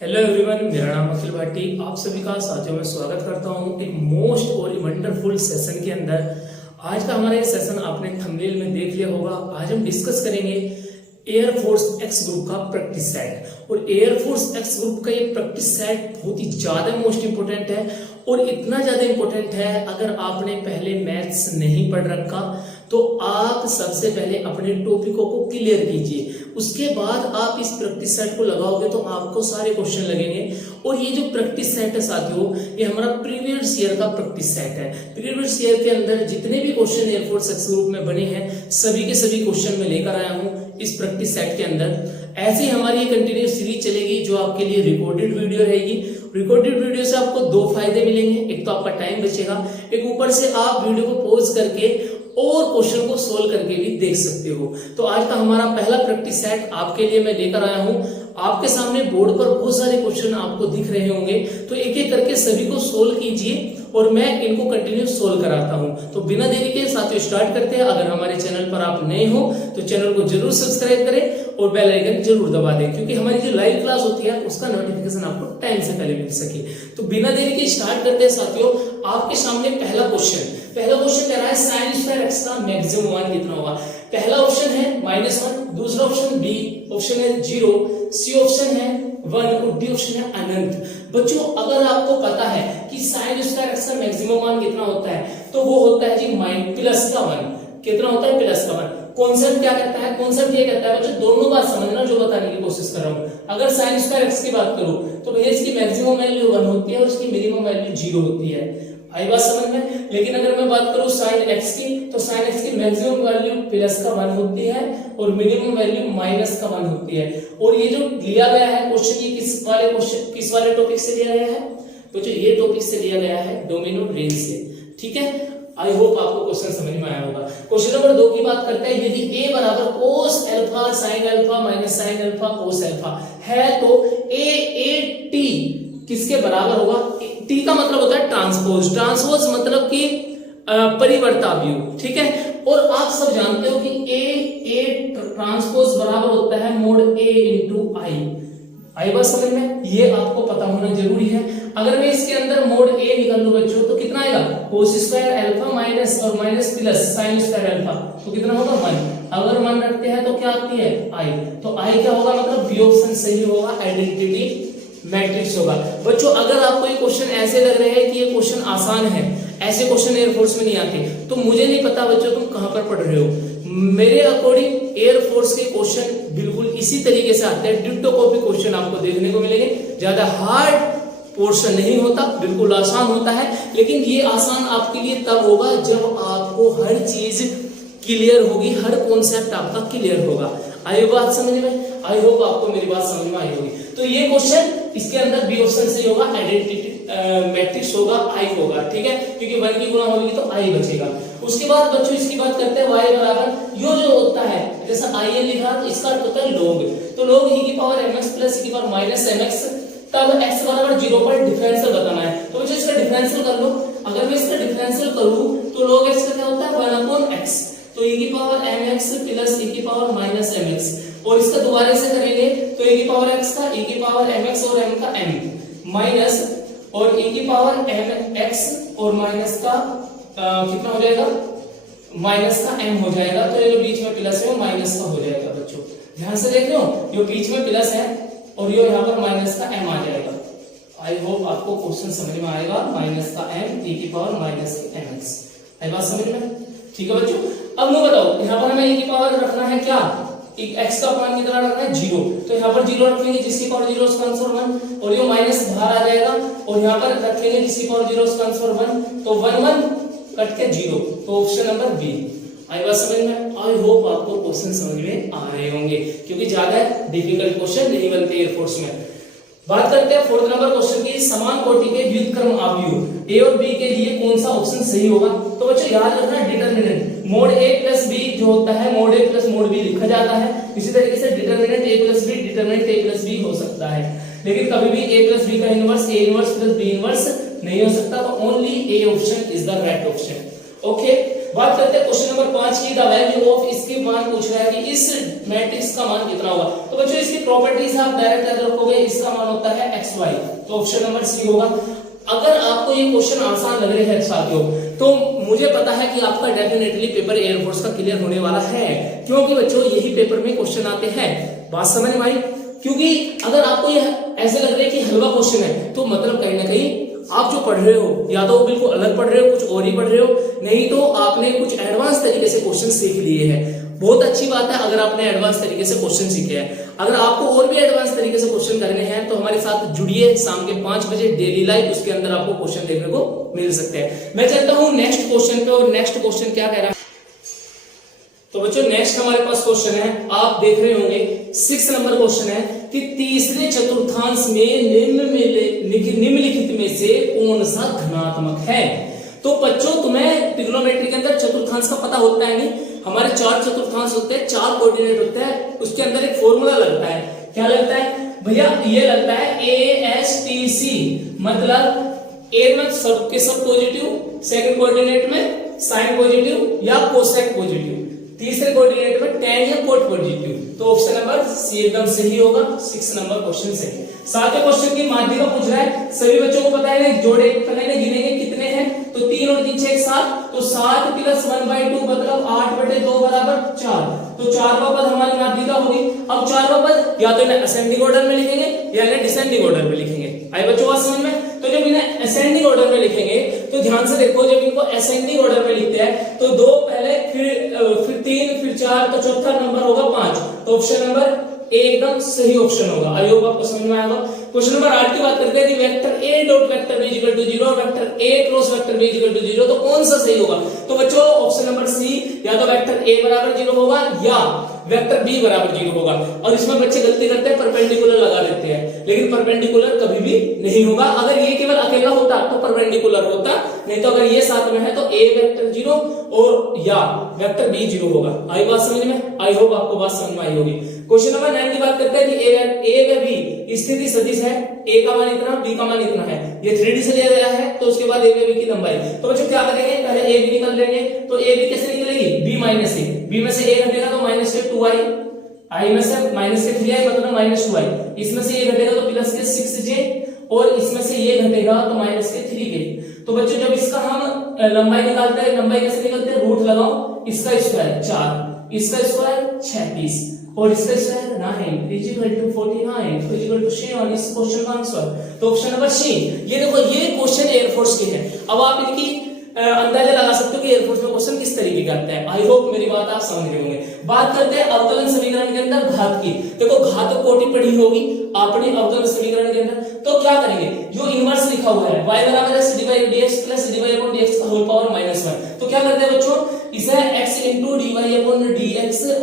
Hello everyone, मेरा नाम अखिल भाटी। आप सभी का साथियों में स्वागत करता हूं एक मोस्ट और वंडरफुल सेशन के अंदर। आज का हमारा ये सेशन आपने थंबनेल में देख लिया होगा। आज हम डिस्कस करेंगे एयरफोर्स एक्स ग्रुप का प्रैक्टिस सेट। और एयरफोर्स एक्स ग्रुप का ये प्रैक्टिस सेट बहुत ही ज्यादा मोस्ट इंपोर्टेंट है और इतना ज्यादा इंपोर्टेंट है, अगर आपने पहले मैथ्स नहीं पढ़ रखा तो आप सबसे पहले अपने टॉपिकों को क्लियर कीजिए। उसके बाद आप इस प्रैक्टिस सेट को लगाओगे तो आपको सारे क्वेश्चन लगेंगे। और ये जो प्रैक्टिस सेट है साथियों, ये हमारा प्रीवियस ईयर का प्रैक्टिस सेट है। प्रीवियस ईयर के अंदर जितने भी क्वेश्चन एयरफोर्स एक्स ग्रुप में बने हैं, सभी के सभी क्वेश्चन में लेकर आया हूं इस प्रैक्टिस सेट के अंदर। ऐसे ही हमारी ये कंटिन्यूस सीरीज चलेगी जो आपके लिए रिकॉर्डेड वीडियो रहेगी। रिकॉर्डेड वीडियो से आपको दो फायदे मिलेंगे। एक तो आपका टाइम बचेगा, एक ऊपर से आप वीडियो को पॉज करके और क्वेश्चन को सोल्व करके भी देख सकते हो। तो आज का हमारा पहला प्रैक्टिस सेट आपके लिए मैं लेकर आया हूं। आपके सामने बोर्ड पर बहुत सारे क्वेश्चन आपको दिख रहे होंगे, तो एक एक करके सभी को सोल्व कीजिए और मैं इनको कंटिन्यू सोल्व कराता हूं। तो बिना देरी के साथियों स्टार्ट करते हैं। अगर हमारे चैनल पर आप नए हो तो चैनल को जरूर सब्सक्राइब करें और बेल आइकन जरूर दबा दें, क्योंकि हमारी जो लाइव क्लास होती है उसका नोटिफिकेशन आपको टाइम से पहले मिल सके। तो बिना देरी के स्टार्ट करते हैं साथियों। आपके सामने पहला क्वेश्चन कह रहा है साइन स्क्वायर एक्स का मैक्सिमम मान कितना होगा। पहला ऑप्शन है -1, दूसरा ऑप्शन बी ऑप्शन है 0, सी ऑप्शन है 1 और डी ऑप्शन है अनंत। बच्चों, अगर आपको पता है कि साइन स्क्वायर एक्स का मैक्सिमम मान कितना होता है तो वो होता है जी प्लस का 1। कितना होता है? प्लस का 1। कॉन्सेप्ट क्या कहता है? कॉन्सेप्ट ये कहता है बच्चों, दोनों बात समझना जो बताने की कोशिश कर रहा हूं। अगर साइन स्क्वायर एक्स की बात करूं तो भैया इसकी मैक्सिमम वैल्यू 1 होती है और इसकी मिनिमम वैल्यू 0 होती है। आई बात समझ में? लेकिन अगर मैं बात करूं साइन एक्स की, तो साइन एक्स की मैक्सिमम वैल्यू प्लस का 1 होती है और मिनिमम वैल्यू माइनस का 1 होती है। और ये जो लिया गया है क्वेश्चन, ये किस वाले टॉपिक से लिया गया है बच्चों? ये टॉपिक से लिया गया है डोमिनो रेंज से। ठीक है, आई होप आपको क्वेश्चन समझ में आया होगा। क्वेश्चन नंबर 2 की बात करते हैं। यदि a बराबर cos alpha sin alpha minus sin alpha cos alpha है तो a किसके बराबर होगा? t का मतलब होता है ट्रांसपोज। ट्रांसपोज मतलब कि परिवर्ताव्युह। ठीक है, और आप सब जानते हो कि a ट्रांसपोज बराबर होता है मोड a इंटू आई बात समझ में? ये आपको पता होना जरूरी है। अगर मैं इसके अंदर मोड a निकाल लूं बच्चों तो कितना आएगा? cos स्क्वायर अल्फा माइनस और minus plus sin square alpha, तो कितना होगा? 1। अगर 1 रखते हैं तो क्या आती है? i। तो i क्या होगा? मतलब बी ऑप्शन सही होगा, आइडेंटिटी मैट्रिक्स होगा। बच्चों, अगर आपको ये क्वेश्चन ऐसे लग रहे हैं कि ये क्वेश्चन आसान है, ऐसे क्वेश्चन एयरफोर्स में नहीं आते, तो मुझे नहीं पता बच्चों तुम कहां पर पढ़ रहे हो। मेरे अकॉर्डिंग एयरफोर्स के क्वेश्चन बिल्कुल इसी तरीके से आते हैं। डिट्टो कॉपी क्वेश्चन आपको देखने को मिलेंगे। ज्यादा हार्ड पोर्शन नहीं होता, बिल्कुल आसान होता है। लेकिन ये आसान आपके लिए तब होगा जब आपको हर चीज क्लियर होगी, हर कॉन्सेप्ट आपका क्लियर होगा। आई बात समझ में? आई होप आपको मेरी बात समझ में आई होगी। तो ये क्वेश्चन इसके अंदर बी ऑप्शन से होगा, आइडेंटिटी मैट्रिक्स होगा, आई होगा। ठीक है, क्योंकि 1 की गुणा होगी तो आई बचेगा। उसके बाद बच्चों इसकी बात करते हैं y बराबर यो जो होता है, जैसा आई एन लिखा तो इसका अर्थ होता है log। तो log e की पावर mx प्लस e की पावर माइनस mx, तब x बराबर 0 पर डिफरेंशियल बताना है। तो बच्चों इसका डिफरेंशियल कर लो। अगर मैं इसका डिफरेंशियल करूं तो log x का क्या होता है? 1/x। तो e की पावर mx प्लस e की पावर माइनस mx, और इसका दोबारा से करेंगे तो e की पावर x का e की पावर mx और m का m माइनस और e की पावर mx और माइनस का कितना हो जाएगा? माइनस का m हो जाएगा। तो ये जो बीच में प्लस है वो माइनस का हो जाएगा। बच्चों ध्यान से देख लो, जो बीच में प्लस है और ये यहाँ पर माइनस का m आ जाएगा। आई होप आपको क्वेश्चन समझ में आएगा। माइनस का m e की पावर माइनस mx। आई बात समझ में? ठीक है बच्चों, अब मैं बताओ यहाँ पर हमें e की पावर रखना है क्या? x का मान कितना रखना है? 0। तो यहाँ पर 0 रखेंगे, जिसकी पावर 0 उसका आंसर 1, और ये माइनस बाहर आ जाएगा। और यहाँ पर रखेंगे जिसकी पावर 0 उसका आंसर 1, तो 1 1 कट के 0, तो ऑप्शन नंबर बी। आई बात समझ में? आई होप आपको क्वेश्चन समझ में आ रहे होंगे, क्योंकि ज्यादा डिफिकल्ट क्वेश्चन नहीं बनते एयरफोर्स में। बात करते हैं 4th नंबर क्वेश्चन की। समान कोटि के व्युत्क्रम आव्यूह ए और बी के लिए कौन सा ऑप्शन सही होगा? तो बच्चों याद रखना है determinant mode a plus b जो होता है mode a plus mode b लिखा जाता है। इसी तरीके से determinant a plus b determinant a plus b हो सकता है, लेकिन कभी भी a प्लस b का inverse a inverse plus b inverse नहीं हो सकता। तो only a option is the right option. Okay, बात करते हैं क्वेश्चन नंबर 5 की। द वैल्यू ऑफ, इसके मान पूछ रहा है कि इस मैट्रिक्स का मान कितना होगा। तो बच्चों इसकी प्रॉपर्टीज आप डायरेक्ट याद रखोगे, इसका मान होता है xy, तो ऑप्शन नंबर सी होगा। अगर आपको ये क्वेश्चन आसान लग रहे हैं साथियों, तो मुझे पता है कि आपका डेफिनेटली पेपर एयरफोर्स का क्लियर होने वाला है, क्योंकि बच्चों यही पेपर में क्वेश्चन आते हैं। बात समझ में आई? क्योंकि अगर आपको ये ऐसे लग रहा है कि हलवा क्वेश्चन है, तो मतलब कहीं ना कहीं आप जो पढ़ रहे हो या तो बिल्कुल अलग पढ़ रहे हो, कुछ और ही पढ़ रहे हो, नहीं तो आपने कुछ एडवांस तरीके से क्वेश्चन सीख लिए हैं। बहुत अच्छी बात है अगर आपने एडवांस तरीके से क्वेश्चन सीखे हैं। अगर आपको और भी एडवांस तरीके से क्वेश्चन करने हैं तो हमारे साथ जुड़िए, शाम के 5 बजे डेली लाइव, उसके अंदर आपको क्वेश्चन देखने को मिल सकते हैं। मैं चलता हूं नेक्स्ट क्वेश्चन पे, और नेक्स्ट क्वेश्चन क्या कह रहा है। तो बच्चों नेक्स्ट हमारे पास क्वेश्चन है, आप देख रहे होंगे 6 नंबर क्वेश्चन है कि तीसरे चतुर्थांश में निम्नलिखित में से कौन सा धनात्मक है। तो बच्चों तुम्हें ट्रिग्नोमेट्री के अंदर चतुर्थांश का पता होता है नहीं, हमारे 4 चतुर्थांश होते हैं, 4 कोऑर्डिनेट होते हैं, उसके अंदर एक फॉर्मूला लगता है। क्या लगता है भैया? ये लगता है ASTC, मतलब ए में सब के सब पॉजिटिव, सेकंड कोऑर्डिनेट में साइन पॉजिटिव या कोसेक पॉजिटिव, तीसरे कोऑर्डिनेट में tan या कोट पॉजिटिव। तो ऑप्शन नंबर सी एकदम सही होगा, 6 नंबर क्वेश्चन सही। सातवें क्वेश्चन की माध्यिका पूछ रहा है, सभी बच्चों को पता है जोड़े पहले गिनेंगे कितने हैं, तो 3 और 3 6 7, तो 7 + 1/2 मतलब 8/2 बराबर 4। तो 4वां पद हमारी माध्यिका होगी। अब 4वां पद या तो इन्हें असेंडिंग ऑर्डर में लिखेंगे या इन्हें डिसेंडिंग ऑर्डर में लिखेंगे। आए बच्चों बात समझ में? तो जब इन्हें असेंडिंग ऑर्डर में लिखेंगे तो ध्यान से देखो, जब इनको असेंडिंग ऑर्डर में लिखते हैं तो 2 पहले, फिर 3, फिर 4, तो चौथा नंबर होगा 5। तो ऑप्शन नंबर ए एकदम सही ऑप्शन होगा। आई होप आपको समझ में आएगा। क्वेश्चन नंबर 8 की बात करते हैं कि vector A dot vector B equal to 0 और vector A cross vector B equal to 0, तो कौन सा सही होगा? तो बच्चों ऑप्शन नंबर सी, या तो वेक्टर ए बराबर 0 होगा या वेक्टर बी बराबर 0 होगा। और इसमें बच्चे गलती करते हैं, परपेंडिकुलर लगा देते हैं, लेकिन परपेंडिकुलर कभी भी नहीं होगा। अगर ये केवल अकेला होता तो परपेंडिकुलर होता, नहीं तो अगर ये साथ में है तो ए वेक्टर 0 और या वेक्टर बी 0 होगा। आई बात समझ में? आई होप आपको बात समझ में आई होगी। क्वेश्चन नंबर 9 की बात करते हैं कि ए व बी स्थिति सदिश है, ए का मान इतना, बी का मान इतना है, ये 3D से लिया गया है, तो उसके बाद ए व बी की लंबाई। तो बच्चों क्या करेंगे, पहले ए बी निकाल लेंगे। तो ए बी कैसे निकलेगी? बी माइनस ए, बी में से ए घटेगा तो माइनस के 2i, आई में से माइनस के 3i मतलब माइनस 2i, इसमें से ये घटेगा तो प्लस के 6j, और इसमें से ये घटेगा तो माइनस के 3k। तो बच्चों जब इसका हम लंबाई निकालते हैं, लंबाई कैसे निकलते हैं? रूट लगाओ, इसका स्क्वायर 4, इसका स्क्वायर 36 और इसका square 9 equal to 49 equal to 7, इस क्वेश्चन का आंसर। तो ऑप्शन नंबर सी। ये देखो, ये क्वेश्चन एयरफोर्स के हैं। अब आप इनकी अंदाजा लगा सकते हो कि एयरफोर्स में क्वेश्चन किस तरीके का आता है। आई होप मेरी बात आप समझ रहे होंगे। बात करते हैं अवकलन समीकरण के अंदर घात की। देखो घात कोटि पढ़ी होगी आपने अवकलन समीकरण के अंदर, तो क्या करेंगे? जो इनवर्स लिखा हुआ है y बराबर है dy/dx प्लस dy/dx का होल पावर -1, तो क्या करते हैं बच्चों? इसे x dy/dx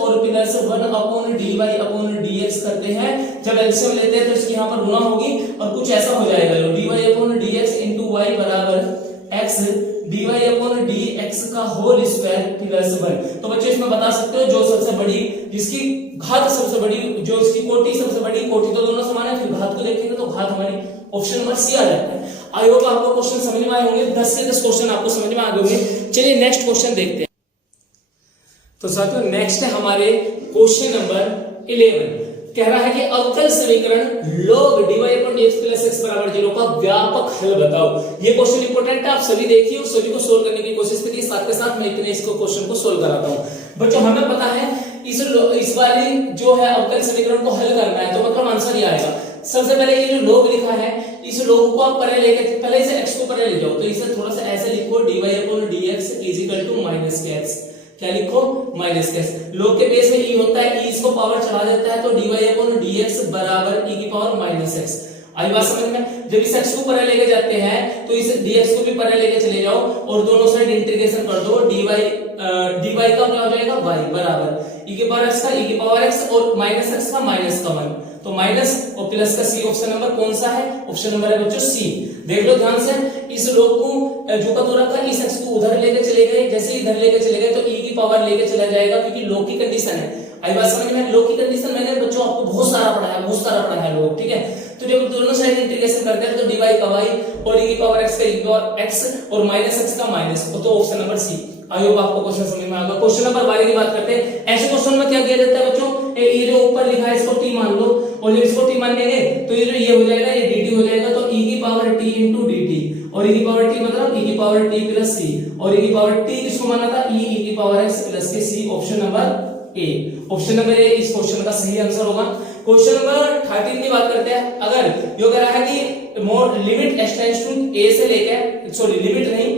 और प्लस 1/dy/dx करते हैं। जब एलसीएम लेते हैं तो इसकी यहाँ पर गुणा होगी और कुछ ऐसा हो जाएगा, dy/dx y बराबर x dy/dx का होल स्क्वायर प्लस 1। तो बच्चों इसमें बता सकते हो जो सबसे बड़ी, जिसकी घात सबसे बड़ी, जो इसकी कोटि सबसे बड़ी, कोटि तो दोनों समान है, फिर घात को देखेंगे तो घात हमारी ऑप्शन नंबर सी आ जाता है। आई होप आपको क्वेश्चन समझ में आए होंगे, 10 से 10 क्वेश्चन आपको समझ में आ गए होंगे। चलिए नेक्स्ट क्वेश्चन देखते हैं। तो साथियों नेक्स्ट है हमारे क्वेश्चन नंबर 11। कह रहा है कि अवकल समीकरण log dy/dx + x = 0 का व्यापक हल बताओ। ये क्वेश्चन इंपॉर्टेंट है, आप सभी देखिए और सभी को सोल्व करने की कोशिश करिए, साथ के साथ मैं इतने इसको क्वेश्चन को सोल्व कराता हूं। बच्चों हमें पता है इस वाली जो है अवकल समीकरण को हल करना है, तो मतलब आंसर ये आएगा। सबसे पहले ये जो log लिखा है, इस log को आप परे लेके, पहले इसे x को परे ले जाओ, तो इसे थोड़ा सा ऐसे लिखो, dy/dx = -x। क्या लिखो? -x। log के बेस में e होता है, e इसको पावर चढ़ा देता है, तो dy/dx बराबर e की पावर -x। आई बात समझ में? जब इस x को परे लेके जाते हैं तो इस dx को भी परे लेके चले जाओ और दोनों साइड इंटीग्रेशन कर दो, dy का क्या हो जाएगा? y बराबर e की पावर x का e की पावर x और -x का -1, तो माइनस और प्लस का सी। ऑप्शन नंबर कौन सा है? ऑप्शन नंबर है बच्चों सी। देख लो ध्यान से, इस log को जो का तो रखा, इस x को उधर लेके चले गए, जैसे ही इधर लेके चले गए तो e की पावर लेके चला जाएगा, क्योंकि log की कंडीशन है। आई बात समझ में? log की कंडीशन मैंने बच्चों आपको बहुत सारा पढ़ाया log, ठीक है? तो जब दोनों साइड इंटीग्रेशन करते हैं तो dy का y और e की पावर x का e की पावर x और माइनस x का माइनस, तो option number C. I hope आपको क्वेश्चन समझ में आ गया। क्वेश्चन नंबर 12 की बात करते हैं। ऐसे क्वेश्चन में क्या किया जाता है बच्चों, ये जो ऊपर लिखा है इसको t मान लो, और जब इसको t मान लेंगे तो ये जो ये हो जाएगा ये dt हो जाएगा, तो e की पावर t into dt, और e की पावर t मतलब e की पावर t प्लस c, और e की पावर t किसको माना था, e की पावर x प्लस के c। Option number A, option number A इस क्वेश्चन का सही आंसर होगा। क्वेश्चन नंबर 13 की बात करते हैं। अगर यो कह रहा है कि mod limit x tends to a से लेकर, सॉरी लिमिट नहीं,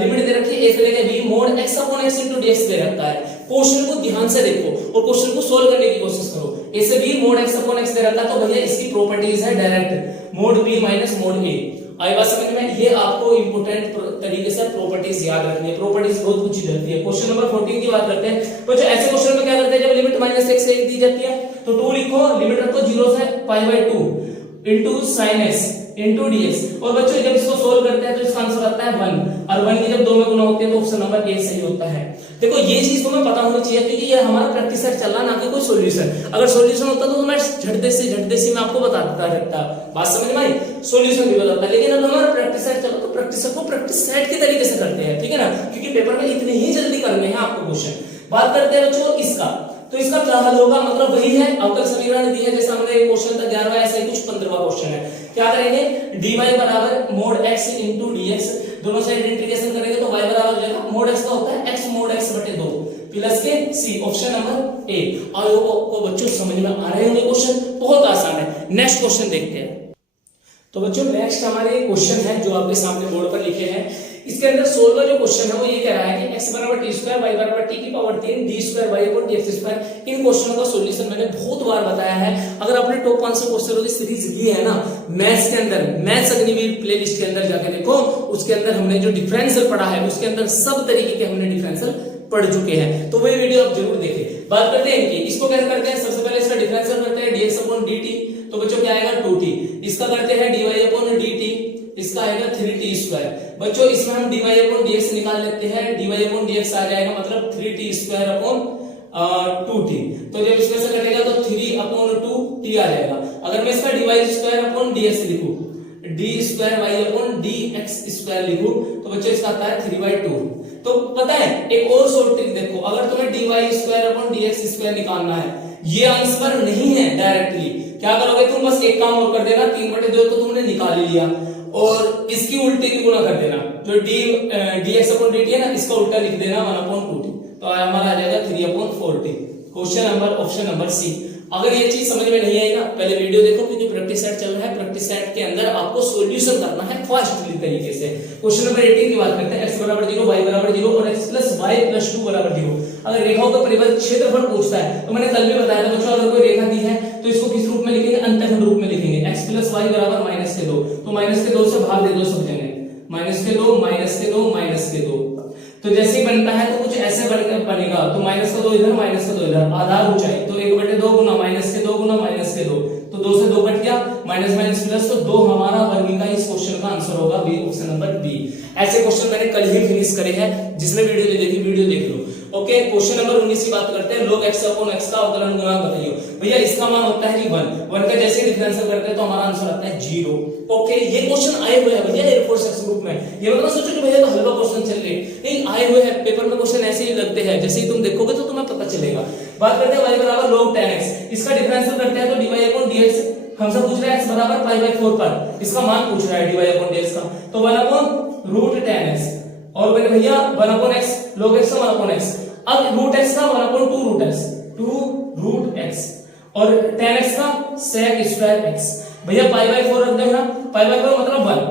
लिमिट दे रखी है a से लेकर b, mod x upon x into dx दे रखा है। क्वेश्चन को ध्यान से देखो और क्वेश्चन को सोल्व करने की कोशिश करो। a से b mod x upon x दे रखा है, तो भैया इसकी प्रॉपर्टीज है direct mode b minus mode a। आई बात समझ में, ये आपको इंपोर्टेंट तरीके से प्रॉपर्टीज याद रखनी है, प्रॉपर्टीज बहुत कुछ रहती है। क्वेश्चन नंबर 14 की बात करते हैं। तो जो ऐसे क्वेश्चन में क्या करते हैं, जब लिमिट माइनस x से 1 दी जाती है तो 2 लिखो, लिमिट रखो 0 से π/2 into sin x into dx, और बच्चों जब इसको सोल्व करते हैं तो इसका आंसर आता है 1, और 1 की जब 2 में गुना होती है तो ऑप्शन नंबर ए सही होता है। देखो ये चीज तुम्हें पता होनी चाहिए क्योंकि ये हमारा प्रैक्टिस सेट चल रहा है, ना कि कोई सॉल्यूशन। अगर सॉल्यूशन होता तो मैं झटदे से मैं आपको बताता रहता, बात समझ में आई, सॉल्यूशन भी बताता। लेकिन अब हमारा प्रैक्टिस सेट चला तो प्रैक्टिस को प्रैक्टिस सेट के तरीके से करते हैं, ठीक है ना, क्योंकि पेपर में इतने ही जल्दी करने हैं आपको क्वेश्चन। बात करते हैं बच्चों इसका, तो इसका क्या हल होगा, मतलब वही है अवकल समीकरण दी है जैसे हमने क्वेश्चन था 11वां, ऐसा ही कुछ 15वां क्वेश्चन है। क्या करेंगे, dy बराबर मोड x into dx, दोनों साइड इंटीग्रेशन करेंगे तो y बराबर हो जाएगा मोड x का होता है x मोड x बटे 2 प्लस के c। Option number A. आयो को बच्चों समझ में आ रहे होंगे, क्वेश्चन बहुत आसान है। नेक्स्ट क्वेश्चन देखते हैं। तो बच्चों नेक्स्ट हमारे क्वेश्चन है जो आपके सामने बोर्ड पर लिखे हैं। इसके अंदर 16वां जो क्वेश्चन है वो ये कह रहा है कि x बराबर t स्क्वायर, y बराबर t की power 3, d square y upon dx square. इन क्वेश्चनों का सॉल्यूशन मैंने बहुत बार बताया है। अगर आपने टॉप 500 क्वेश्चनों की सीरीज ली है ना मैथ्स के अंदर, मैथ्स अग्निवीर प्लेलिस्ट के अंदर जाके देखो, उसके अंदर हमने जो डिफरेंशियल पढ़ा है उसके अंदर सब तरीके के हमने डिफरेंशियल पढ़ चुके हैं, तो वही वीडियो आप जरूर देखें। बात करते हैं इनकी, इसको कैसे करते हैं, सबसे पहले इसका डिफरेंशियल करते हैं dx अपॉन dt, तो बच्चों क्या आएगा 2t। इसका करते हैं dy अपॉन dt, इसका आएगा 3t स्क्वायर। बच्चों इसमें हम dy अपॉन dx निकाल लेते हैं, dy अपॉन dx आ जाएगा मतलब 3t स्क्वायर अपॉन 2t। तो जब इसमें से कटेगा तो 3 अपॉन 2t आ जाएगा। अगर मैं इसका dy स्क्वायर अपॉन dx लिखूं, d square y upon dx square लिखूं, तो बच्चों इसका आता है 3/2। तो पता है एक और शॉर्ट ट्रिक देखो, अगर तुम्हें dy square upon dx square निकालना है, ये आंसर नहीं है डायरेक्टली, क्या करोगे तुम, बस एक काम और कर देना, 3/2 तो तुमने निकाल ही लिया, और इसकी उल्टी भी गुणा कर देना, जो dx अपॉन dt है ना, इसका उल्टा लिख देना 1/2t, तो हमारा आ जाएगा 3/4t। Question number option number C. अगर ये चीज समझ में नहीं आई ना, पहले वीडियो देखो क्योंकि प्रैक्टिस सेट चल रहा है, प्रैक्टिस सेट के अंदर आपको सॉल्यूशन करना है फास्टली तरीके से। क्वेश्चन नंबर 18 की बात करते हैं। x बराबर 0, y बराबर 0 और x प्लस y प्लस 2 बराबर 0। अगर रेखाओं का परिबद्ध क्षेत्रफल पूछता है तो मैंने कल भी बताया था बच्चों, अगर कोई रेखा दी है तो इसको किस रूप में लिखेंगे, अंतःखंड रूप में लिखेंगे। x प्लस y बराबर -2, तो -2 से भाग दे दो सब जगह, -2 -2 तो जैसे ही बनता है तो कुछ ऐसे बनेगा, तो -2 इधर -2 इधर, आधार ऊंचाई तो 1/2 गुना -2 गुना -2, तो 2 से 2 कट गया, माइनस माइनस प्लस, तो 2 हमारा वर्ग का इस क्वेश्चन का आंसर होगा बी, ऑप्शन नंबर बी। ऐसे क्वेश्चन मैंने कल ही फिनिश करे हैं, जिसने वीडियो नहीं देखी वीडियो देख लो। ओके, क्वेश्चन नंबर 19 की बात करते हैं। log x अपॉन x का अवकलन गुणांक बताइए। भैया इसका मान होता है जी 1 का जैसे डिफरेंशियल करते हैं तो हमारा आंसर आता है 0। ओके, ये क्वेश्चन आए हुए हैं भैया एयरफोर्स एक्स ग्रुप में, ये मतलब सोचो कि भैया तो हलवा क्वेश्चन चल रहे नहीं, आए हुए हैं पेपर में क्वेश्चन ऐसे ही लगते हैं, जैसे ही तुम देखोगे तो तुम्हें पता चलेगा। बात करते हैं y बराबर log tan x, इसका डिफरेंशियल करते हैं तो dy अपॉन dx, हमसे पूछ रहा है x बराबर π/4 पर, इसका मान पूछ रहा है dy अपॉन dx का, तो 1 अपॉन रूट tan x, और मैंने भैया 1 अपॉन x log x का 1 अपॉन x, अब रूट x का 1 अपॉन 2 रूट x और tan x का sec स्क्वायर x। भैया π/4 रख दो यहाँ, π/4 मतलब 1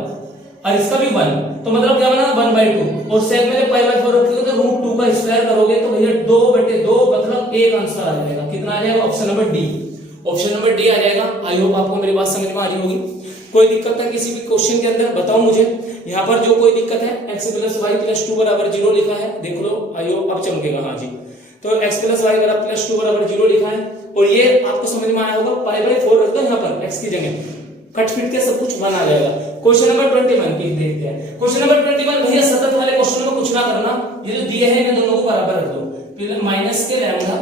और इसका भी 1, तो मतलब क्या बना 1/2, और sec में जब π/4 रखोगे तो रूट 2 का स्क्वायर करोगे तो भैया 2/2 मतलब एक आंसर आ जाएगा। कितना आ जाएगा, option number D, option number D आ जाएगा। आई होप आपको मेरी बात समझ में आ रही होगी। कोई दिक्कत है किसी भी क्वेश्चन के अंदर बताओ मुझे, यहाँ पर जो कोई दिक्कत है x प्लस y प्लस 2 बराबर 0 लिखा है, देख लो, आई होप अब चमकेगा। हाँ जी, तो x प्लस y बराबर प्लस 2 बराबर 0 लिखा है, और ये आपको समझ में आया होगा, π/4 रख दो यहाँ पर x की जगह, कट फिट के सब कुछ बना जाएगा। क्वेश्चन नंबर 21 की देखते हैं। क्वेश्चन नंबर 21 भैया सतत वाले क्वेश्चन में कुछ ना करना, ये जो दिए हैं इन दोनों को बराबर रख दो, फिर माइनस के लैम्डा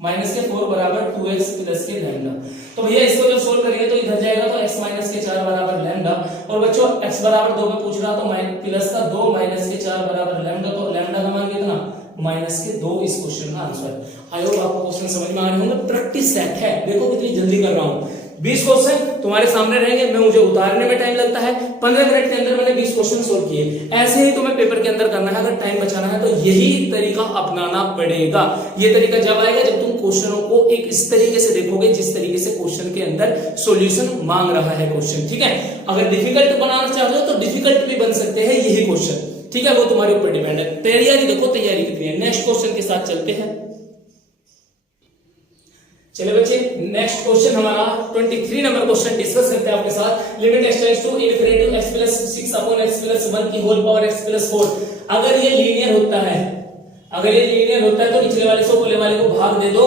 माइनस के 4 बराबर 2x प्लस के लैम्डा। तो भैया इसको जब सोल्व करेंगे तो इधर जाएगा तो x माइनस के 4 बराबर लैम्डा, और बच्चों x बराबर 2 में पूछ रहा तो प्लस का 2 माइनस के 4 बराबर लैम्डा, तो लैम्डा का मान कितना माइनस के 2 इस क्वेश्चन का आंसर। आई होप आपको क्वेश्चन समझ में आ रहे होंगे। प्रैक्टिस सेट है, देखो कितनी जल्दी कर रहा हूं। 20 क्वेश्चन तुम्हारे सामने रहेंगे, मैं मुझे उतारने में टाइम लगता है, 15 मिनट के अंदर मैंने 20 क्वेश्चन सोल्व किए। ऐसे ही तुम्हें पेपर के अंदर करना है, अगर टाइम बचाना है तो यही तरीका अपनाना पड़ेगा। ये तरीका जब आएगा जब तुम क्वेश्चनों को एक इस तरीके से देखोगे जिस तरीके से क्वेश्चन के अंदर सॉल्यूशन मांग रहा है क्वेश्चन, ठीक है। अगर डिफिकल्ट बनाना चाहते हो तो डिफिकल्ट भी बन सकते हैं यही क्वेश्चन, ठीक है, वो तुम्हारे ऊपर डिपेंड है। तैयारी देखो तैयारी कितनी है। नेक्स्ट क्वेश्चन के साथ चलते हैं। चलिए बच्चे, नेक्स्ट क्वेश्चन हमारा 23 नंबर क्वेश्चन डिस्कस करते हैं आपके साथ। Limit x tends to infinity x plus 6 upon x plus 1 की होल पावर x प्लस 4। अगर ये लीनियर होता है, अगर ये लीनियर होता है तो निचले वाले से ऊपरले वाले को भाग दे दो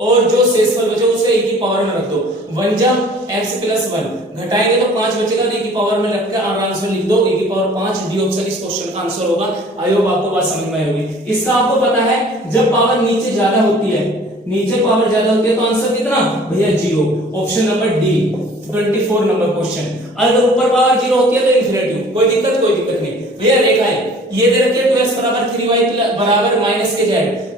और जो शेषफल बचे उसे a की पावर में रख दो। 1 जा x प्लस 1 घटाएंगे तो 5 बचेगा, a की पावर में रख कर आराम से लिख दो a की पावर 5। डी ऑप्शन इस क्वेश्चन का आंसर होगा। आई होप आपको बात समझ में आई होगी। इसका आपको पता है जब पावर नीचे ज्यादा होती है, नीचे पावर ज्यादा होती है तो आंसर कितना भैया 0। Option number D 24 number question. अगर ऊपर पावर 0 होती है तो इन्फिनिटी। कोई दिक्कत नहीं भैया। रेखा है ये दे रखी है 2x बराबर 3y बराबर माइनस के z,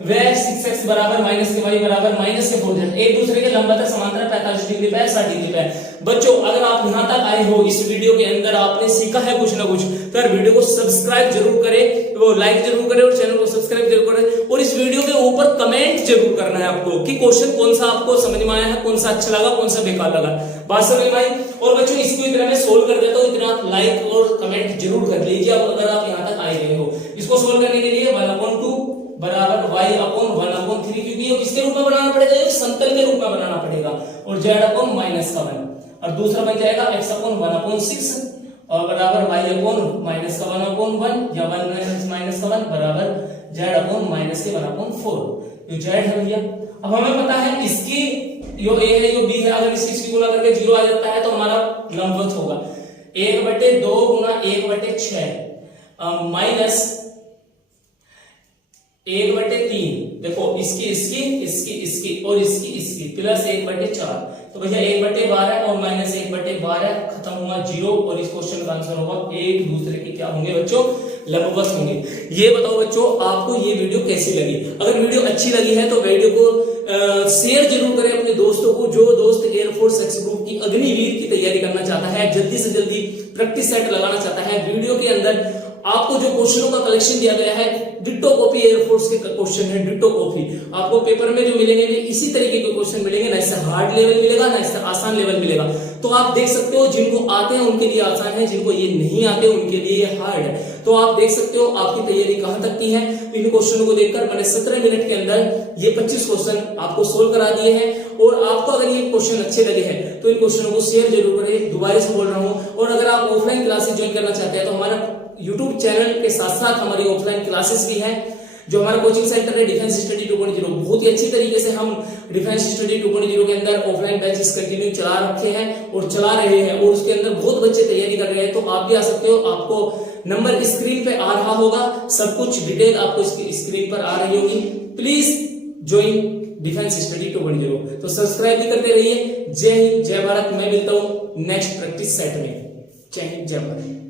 व 6x बराबर माइनस के y बराबर माइनस के 4z। एक दूसरे के लंबवत समांतर 45 डिग्री पे 60 डिग्री पे। बच्चों अगर आप यहां तक आए हो इस वीडियो के अंदर, आपने सीखा है कुछ ना कुछ, तो यार वीडियो को सब्सक्राइब जरूर करें, वो लाइक जरूर करें और चैनल को सब्सक्राइब जरूर करें, और इस वीडियो के ऊपर कमेंट जरूर करना है आपको कि क्वेश्चन कौन सा आपको समझ में आया है, कौन सा अच्छा लगा, कौन सा बेकार लगा। बात समझ में आई? और बच्चों इसको इतना मैं सोल्व कर देता हूं, इतना आप लाइक और कमेंट जरूर कर लीजिए अगर आप यहां तक आए गए हो। इसको सोल्व करने के लिए 1/2 बराबर y/1/3, क्योंकि ये किसके रूप में बनाना पड़ेगा, एक समतल के रूप में बनाना पड़ेगा, और z/-1, और दूसरा बन जाएगा x/1/6 और बराबर y/-1 या 1 बराबर z/-1/4। जो z है भैया, अब हमें पता है इसकी यो a है यो b है, अगर इसकी गुणा करके 0 आ जाता है तो हमारा लंबवत होगा 1/2 गुना 1/6 माइनस 1/3। देखो इसकी और इसकी प्लस 1/4। तो भैया 1/12 और माइनस 1/12 खत्म हुआ 0, और इस क्वेश्चन का आंसर होगा एक दूसरे के क्या होंगे बच्चों, लंबवत होंगे। ये बताओ बच्चों आपको ये वीडियो कैसी लगी? अगर वीडियो अच्छी लगी है तो वीडियो को शेयर जरूर करें अपने दोस्तों को। जो दोस्त एयरफोर्स एक्स ग्रुप की अग्निवीर की तैयारी करना चाहता है, जल्दी से जल्दी प्रैक्टिस सेट लगाना चाहता है, वीडियो के अंदर आपको जो क्वेश्चनों का कलेक्शन दिया गया है, डिट्टो कॉपी एयरफोर्स के क्वेश्चन है, डिट्टो कॉपी आपको पेपर में जो मिलेंगे भी इसी तरीके के क्वेश्चन मिलेंगे, ना इससे हार्ड लेवल मिलेगा ना इससे आसान लेवल मिलेगा। तो आप देख सकते हो जिनको आते हैं उनके लिए आसान है, जिनको ये नहीं आते उनके लिए ये हार्ड है। तो आप देख सकते हो आपकी तैयारी कहां तक की है। इन क्वेश्चनों को देखकर मैंने 17 मिनट के अंदर ये 25 क्वेश्चन आपको सोल्व करा दिए हैं, और आपको अगर ये क्वेश्चन अच्छे लगे हैं तो इन क्वेश्चनों को शेयर जरूर करें। दोबारा से बोल रहा हूं, और अगर आप ऑफलाइन क्लासेस ज्वाइन करना चाहते हैं तो हमारा YouTube चैनल के साथ साथ हमारी ऑफलाइन क्लासेस भी हैं। जो हमारा कोचिंग सेंटर है डिफेंस स्टडी 2.0, बहुत ही अच्छी तरीके से हम डिफेंस स्टडी 2.0 के अंदर ऑफलाइन बैचेस कंटिन्यू चला रखे हैं और चला रहे हैं, और उसके अंदर बहुत बच्चे तैयारी कर रहे हैं। तो आप भी आ सकते हो, आपको नंबर स्क्रीन पे आ रहा होगा, सब कुछ डिटेल आपको स्क्रीन पर आ रही होगी। Please join defence study 2.0। तो सब्सक्राइब भी करते रहिए। जय हिंद, जय भारत। मैं मिलता हूं नेक्स्ट प्रैक्टिस सेट में। जय हिंद, जय भारत।